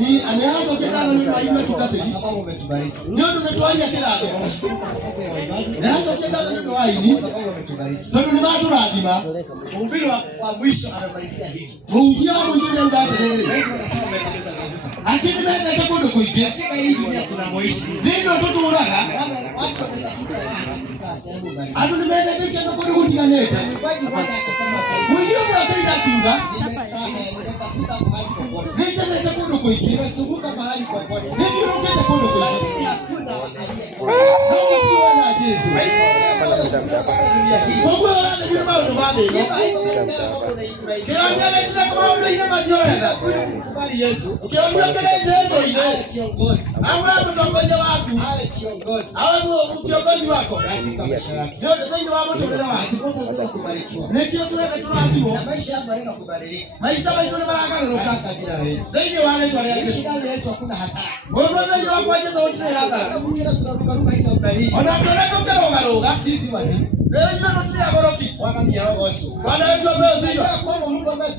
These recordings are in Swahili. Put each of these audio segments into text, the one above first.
Ni ameanza kidalo ni maiwe tukateli. Sababu umetubariki. Ndio tunatualia kidalo. Tunashukuru kwa sababu ya waimbaji. Naanza kidalo ni waini. Sababu umetubariki. Ndio ni watu radima. Mhubiri wa mwisho amemalizia hivi. Mujia mwingine ndaterere. Wengi wanasema umetubariki. Lakini mimi nataka kuingia Katika hii dunia tunamoishi. ndio tuturaga. Watu wametafuta katika sehemu mbalimbali. Adu nimezeka na kudikaneta. Mwimbaji mmoja akasema Mwingine akaenda kinga. nimetafuta mahali popote. Ndio nataka kuingia. Nimezunguka mahali popote. Ndio nataka kuingia. Lakini hakuna aliye. Sawa na Yesu. Mungu anaona vile mambo mabaya. Kiambia kile kama ndio ina mazoea. Kubali Yesu. Ukiambia kile Yesu ile Kiongozi. awe mtongoje watu. Awe kiongozi. Awe kiongozi wako. Katika maisha yake. Ndio ndio wao ndio wao. Ndiposa tunaweza kubarikiwa. Ndio tunaajibu. Na maisha yako haina kubadilika. Maisha yetu ni baraka na Katika jina la Yesu. ndio wale ndio wale. Ndani ya Yesu hakuna hasara. Wewe ndio wako aje za wote hapa. Mwingine tunaruka ruka hii namna hii. Wanapenda kutoka Sisi wazimu. leo ndio tutia goroki. Bwana ni roho Yesu. Bwana Yesu ameziga. Kwa Mungu ambaye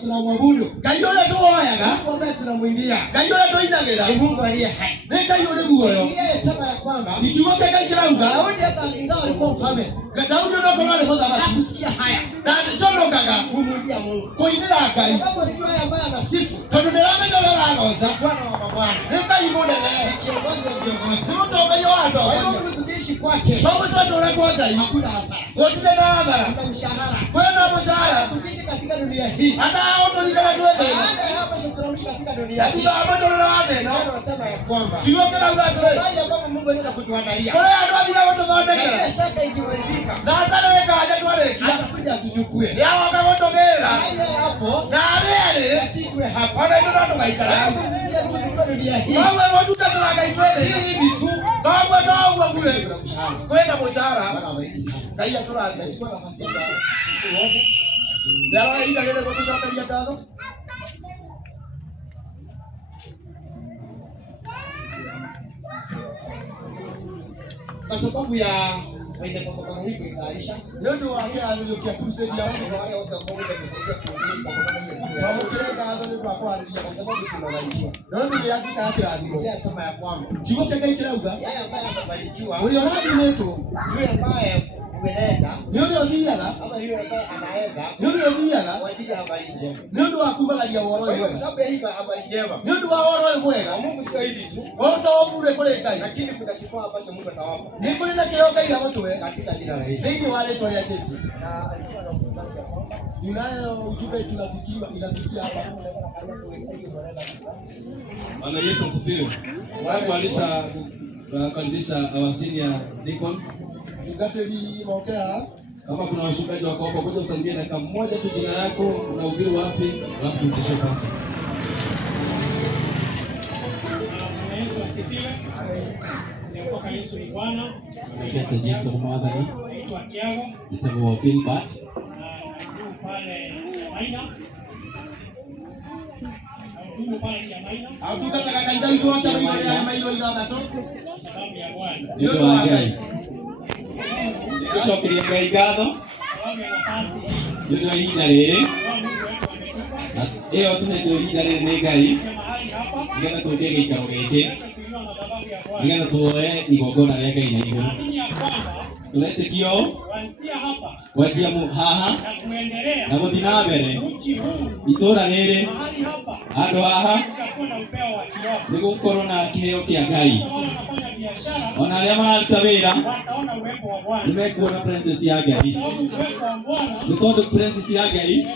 tunamwabudu. Kayole tu oyaga. Mungu ambaye tunamwimbia. Kayole tu inagera. Ni Mungu aliye hai. Ne kayole muoyo. Yeye sema ya kwamba Ikiwa kaka ikirauga. Daudi hata ingawa alikuwa mfalme. Daudi ndio kwa wale kwanza basi. Hakusikia haya. Dadi solo kaka. Kumwimbia Mungu. Koinera kai. Sababu alijua yeye ambaye anasifu. Kono nderame ndio la ngoza. Bwana wa mabwana. Ne kayimone ne. Kiongozi wa viongozi. Sio ndio hiyo ando. Kwa hiyo Mungu tukiishi kwake. Baba ndio ndio kwa dai. Hakuna hasara. Wote na hadhara. Kuna mshahara. Kwenda mshahara. Tukiishi katika dunia hii. Hata hao ndio nikana tuende. Baada ya hapo sasa tunaishi katika dunia hii. Ndio hapo ndio la wame no. Ndio tunasema ya kwamba Kiwa kana uzatwe. bali ambapo Mungu anaenda kutuandalia. Kole ando bila watu zaodeka. Bila shaka ikimalizika. Na hata yeye kaja tuareki. Atakuja atuchukue. Ya wakagotogera. Haya hapo. Na ale. Sisi tuwe hapa. Ona ndio ndo kaikara. Katika dunia hii. Wewe watu tazama kaitwele. Si hivi tu. Baba ndio kule. Mshahara. Kwenda mshahara. Bwana awabariki sana. Kaia tunaanza. Chukua nafasi yako. Uombe. Ndio hii ndio kwa sababu ya tano. Kwa sababu ya wende kwa hii kuitayarisha. Ndio wake aliokia crusade ya Wale wote ambao wamesaidia kuhubiri kwa maana hii ya Baba kile kaanza ndio kwa kuanzia kwa sababu tunabarikiwa. ndio yakika hata adhimu. Yeye asema ya kwamba Kiwa kaka ikirauga. yeye ambaye amebarikiwa Uliona neto. yule ambaye umeenda Ndio ndiaga. ama yule ambaye anaenda Ndio ndiaga. kwa ajili ya habari njema. Ndio akubalalia woro Kwa wewe. sababu ya hii habari njema. Ndio woro wewe. Na Mungu sio hivi tu. Wao ufure kule kai. Lakini kuna kipawa ambacho Mungu atawapa. Ni kule na kioka ile watu wewe. Katika jina la Yesu. Zaidi wale tu ya Yesu. Na alikuwa na mfano ya kwamba Inayo ujumbe inafikia hapa. Bwana Yesu asifiwe. Karibisha our senior deacon. Tungateli mokea. Kama kuna washikaji wako hapo, ngoja usalimie dakika moja tu, jina yako, unahubiri wapi, alafu tutishe basi. Yesu asifiwe. Kwa Yesu ni Bwana. Naitwa Jason Mwadhani. Naitwa Tiago. Nitakuwa Philbert. Nahudumu pale Jamaina. Nahudumu pale Jamaina Hakutaka kanisa hizo hata mimi ya mailo ila nato. kwa sababu ya Bwana. Ndio wangai. Tushokirie ngai gatho. Sababu ya nafasi hii. Ndio ihinda rĩrĩ. Mungu wetu ametupa. Ĩyo tunaitwo ihinda rĩrĩ nĩ Ngai. Kwa mahali hapa. Nĩgetha tũgĩe gĩikaro gĩkĩ. Tuweze kuinua madhabahu ya Bwana. Nĩgetha tuoe igongona rĩa Ngai na igũrũ. Naamini ya kwamba Turetĩkio kuanzia hapa kwanjia haha na kuendelea na gũthiĩ na mbere mji huu itũũra rĩrĩ mahali hapa handũ haha tutakuwa na upeo wa kiroho. nĩ gũkorwo na kĩheo kĩa Ngai. Wao wanafanya biashara Ona arĩa mararuta wĩra wataona uwepo wa nĩ Bwana. mekuona presence ya Ngai. Sababu uwepo wa Bwana Nĩ tondũ presence ya Ngai